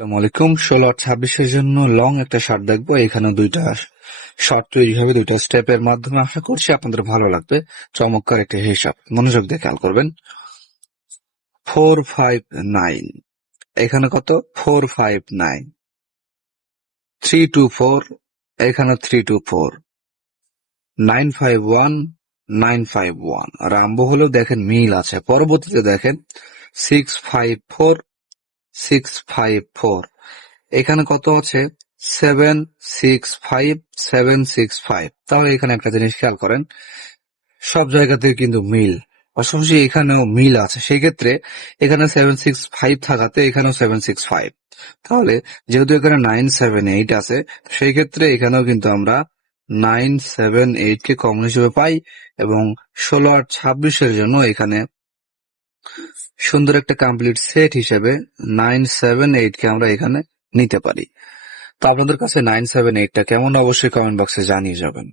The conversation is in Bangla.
আসসালামু আলাইকুম। 16 আর 26-এর জন্য লং একটা শট দেখবো। এখানে দুইটা শট তৈরি হবে, দুইটা স্টেপের মাধ্যমে। আশা করছি আপনাদের ভালো লাগবে। চমৎকার একটা হিসাব, মনোযোগ দিয়ে খেয়াল করবেন। 459, এখানে কত? 459। 324, এখানে 324। 951, 951। রাম্বো হলেও দেখেন মিল আছে। পরবর্তীতে দেখেন 654, 654। এখানে কত আছে? 765, 765। তাহলে এখানে একটা জিনিস খেয়াল করেন, সব জায়গাতে কিন্তু মিল, পাশাপাশি এখানেও মিল আছে। সেই ক্ষেত্রে এখানে 765 থাকাতে এখানেও 765। তাহলে যেহেতু এখানে 978 আছে, সেই ক্ষেত্রে এখানেও কিন্তু আমরা 978 কে কমন হিসেবে পাই। এবং 16 আর 26-এর জন্য এখানে সুন্দর একটা কমপ্লিট সেট হিসেবে 978 কে আমরা এখানে নিতে পারি। তো আপনাদের কাছে 978টা কেমন, অবশ্যই কমেন্ট বক্সে জানিয়ে যাবেন।